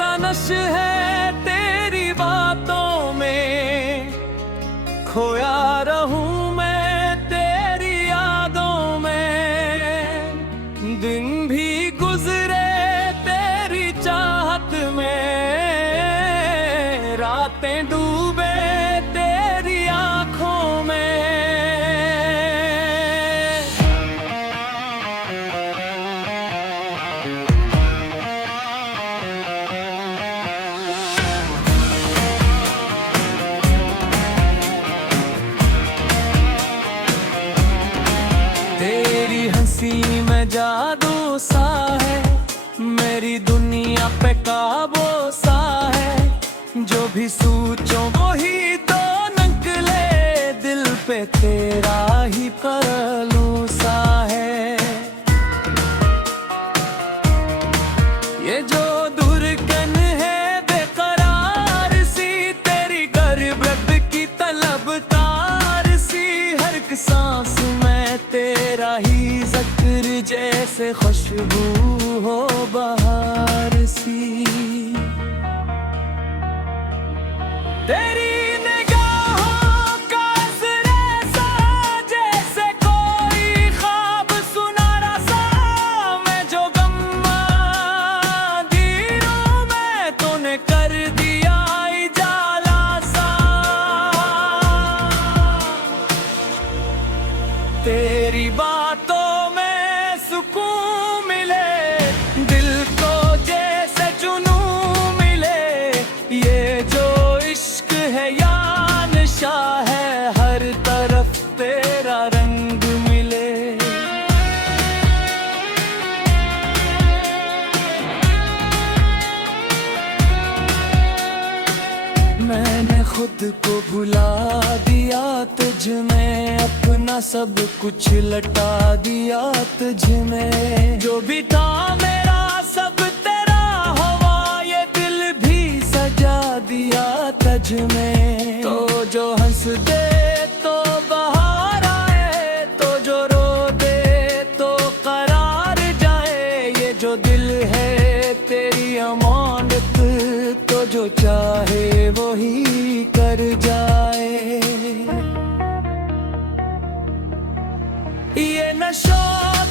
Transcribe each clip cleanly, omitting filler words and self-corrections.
कैसा नश है तेरी बातों में, खोया रहूं मैं तेरी यादों में। दिन भी गुजरे तेरी चाहत में, रातें डूबे तेरी आंखों में। तेरी हंसी में जादू सा है, मेरी दुनिया पे काबू सा है। जो भी सोचो वो ही तो निकले, दिल पे तेरा ही पहलू सा है। ये जो दुर्गन है बेकरार सी, तेरी गर्ब की तलबकार सी। हर एक सांस में तेरा ही जिक्र, जैसे खुशबू हो बहार सी। तेरी निगाहों का असर ऐसा, जैसे कोई ख्वाब सुनारा सा। मैं जो गम्मा दीरों में तूने कर दिया इजाला सा। तेरी बातों में सुकून मिले, दिल को जैसे जुनून मिले। ये जो इश्क है या नशा है, हर तरफ तेरा रंग मिले। मैंने खुद को भुला दिया तुझ में, अपना सब कुछ लटा दिया तुझ में। जो भी था मेरा सब तेरा हुआ, ये दिल भी सजा दिया तुझ में। तो जो हंस दे तो बहार आए, तो जो रो दे तो करार जाए। ये जो दिल है तेरी अमानत, तो जो चाहे वो ही कर जाए। ये नशा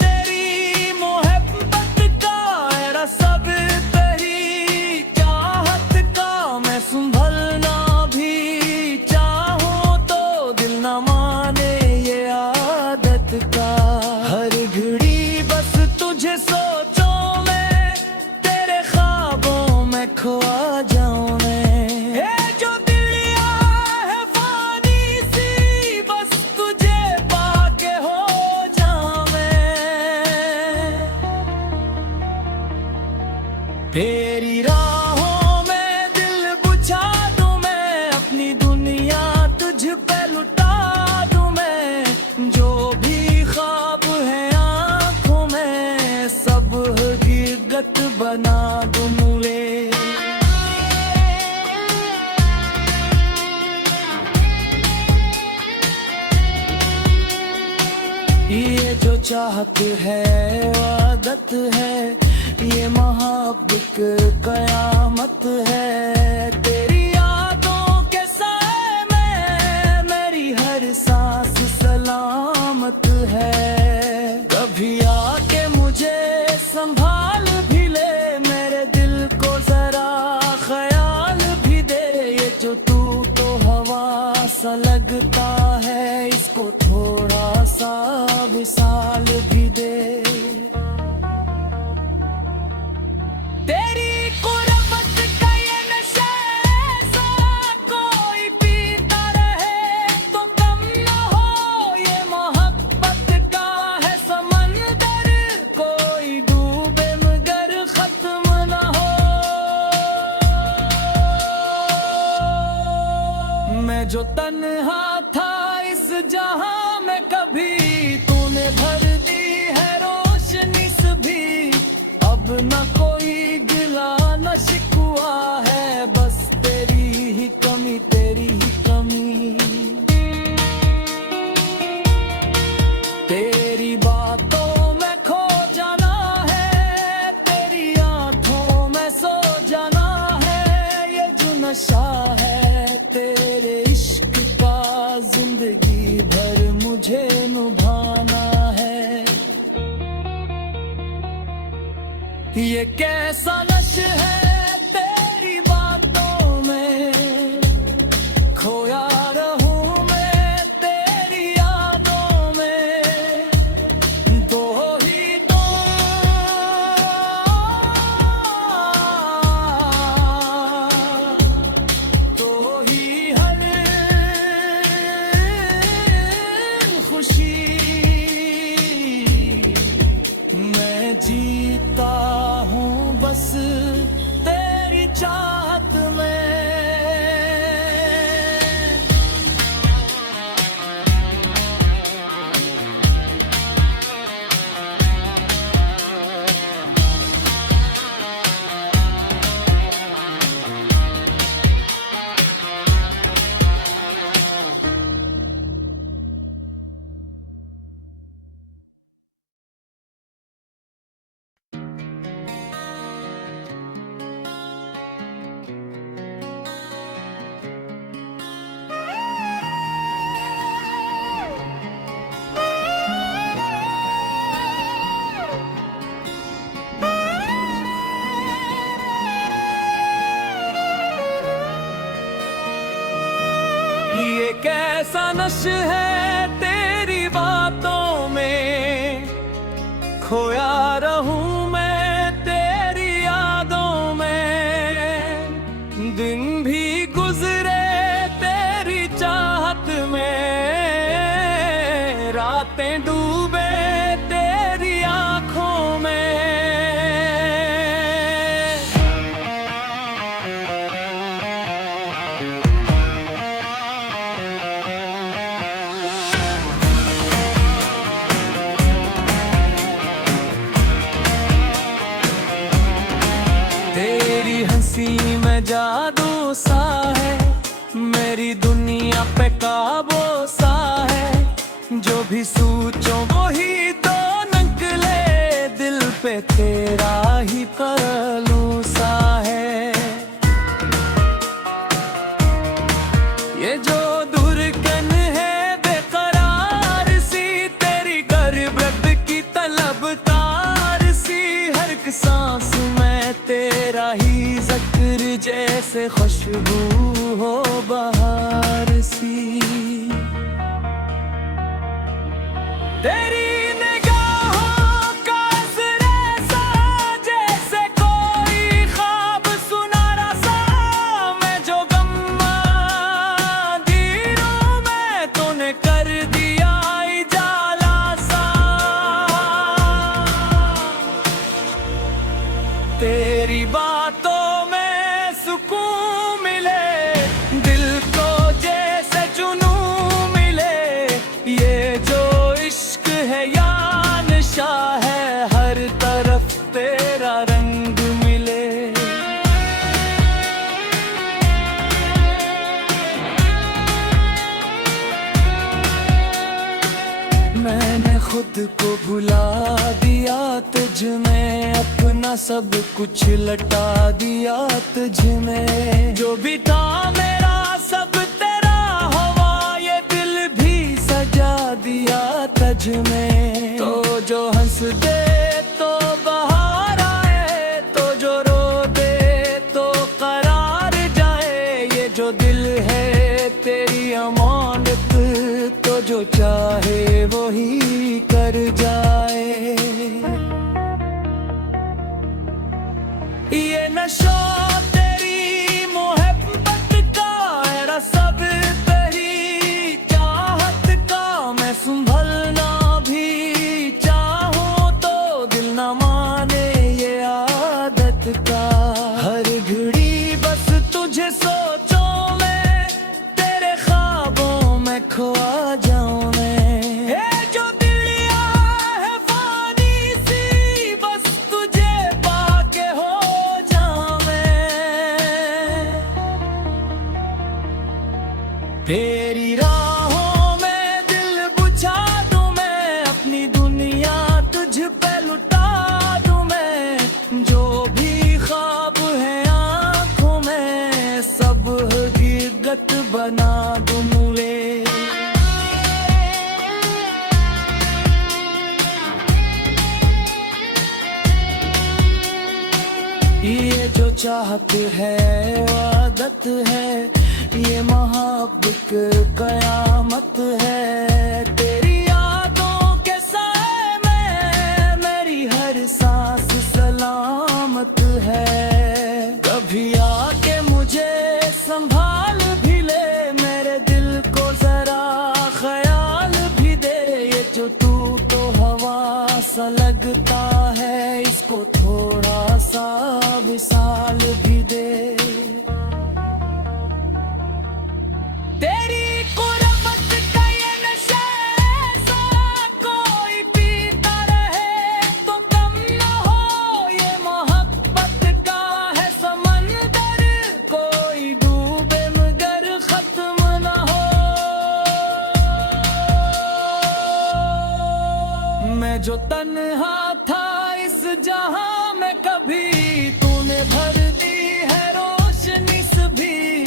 तेरी मोहब्बत का, मेरा सब तेरी चाहत का। मैं संभलना भी चाहूं तो दिल न माने ये आदत का। हर घड़ी बस तुझे सोचूं मैं, तेरे ख्वाबों में खोआ जाऊं मैं। तेरी राहों में दिल बुझा दूं मैं, अपनी दुनिया तुझ पे लुटा दूं मैं। जो भी ख्वाब है आँखों में, सब हकीकत बना दूं मुझे। ये जो चाहत है वो आदत है, ये मोहब्बत कयामत है। तेरी यादों के साए में मेरी हर सांस सलामत है। कभी आके मुझे संभाल भी ले, मेरे दिल को जरा ख्याल भी दे। ये जो तू तो हवा सा लगता है, इसको थोड़ा सा विसाल भी दे। तेरी कुर्बत का ये नशा ऐसा, कोई पीता रहे तो कम न हो। ये मोहब्बत का है समंदर, कोई डूबे मगर खत्म न हो। मैं जो तन्हा था इस जहां में, कभी तूने भर दी है रोशनी सभी। अब न कोई गिला न शिकवा है, बस तेरी ही कमी, तेरी ही कमी। तेरी बातों में खो जाना है, तेरी आंखों में सो जाना नशा है तेरे इश्क का, जिंदगी भर मुझे निभाना है। ये कैसा नशा है तेरी बातों में, खोया रहूं मैं तेरी यादों में। दो ही हर खुशी मैं जीता हूँ बस तेरी चाहत में। ये कैसा नशा है तेरी बातों में, खोया रहूं मैं तेरी यादों में। दिन भी गुजरे तेरी चाहत में, रातें डूबे तेरी आंखों में। तेरी हंसी में जादू सा है, मेरी दुनिया पे काबू सा है। जो भी सोचो वो ही तो निकले, दिल पे तेरा ही पहलू सा है। ये जो धड़कन है बेकरार सी, तेरी गर्बत की तलबकार सी। हर एक सांस में तेरा ही जिक्र, जैसे खुशबू हो बहार सी। तेरी निगाहों का असर ऐसा, जैसे कोई ख्वाब सुनहरा सा। मैं जो गम्मा मैं तूने कर दिया इजाला सा। तेरी बातों में सुकून मिले, दिल को जैसे जुनून मिले। ये जो इश्क है या नशा है, हर तरफ तेरा रंग मिले। मैंने खुद को भुला दिया तुझ में, अपना सब कुछ लटा दिया तुझ में। जो भी था मेरा सब तेरा हुआ, ये दिल भी सजा दिया तुझ में। तो जो हंस दे तो बाहर आए, तो जो रो दे तो करार जाए। ये जो दिल है तेरी अमानत, तो जो चाहे वो ही कर जाए। ये नशा तेरी मोहब्बत का, मेरा सब तेरी चाहत का। मैं संभलना भी चाहूं तो दिल न माने ये आदत का। हर घड़ी बस तुझे सोचो मैं, तेरे ख्वाबों में खोआ जाऊं मैं। ये जो चाहत है आदत है, ये मोहब्बत कयामत है। तेरी यादों के साए में मेरी हर सांस सलामत है। कभी आके मुझे संभाल भी ले, मेरे दिल को जरा ख्याल भी दे। ये जो तू तो हवा सा लगता है, इसको थोड़ा सा विसाल भी दे। तेरी कुर्बत का ये नशा ऐसा, कोई पीता रहे तो कम न हो। ये मोहब्बत का है समंदर, कोई डूबे मगर खत्म न हो। मैं जो तन्हा था इस जहां में, कभी तूने भर दी है रोशनी से भी।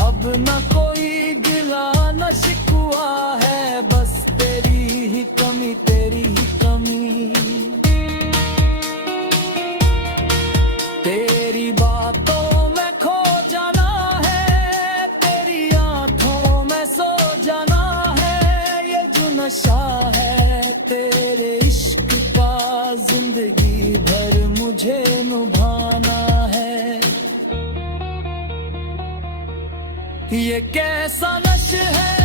अब न कोई गिला न शिकवा है, बस तेरी ही कमी, तेरी ही कमी। तेरी बातों में खो जाना है, तेरी आंखों में सो जाना है। ये जो नशा है तेरे इश्क का, जिंदगी भर मुझे निभाना है। ये कैसा नशा है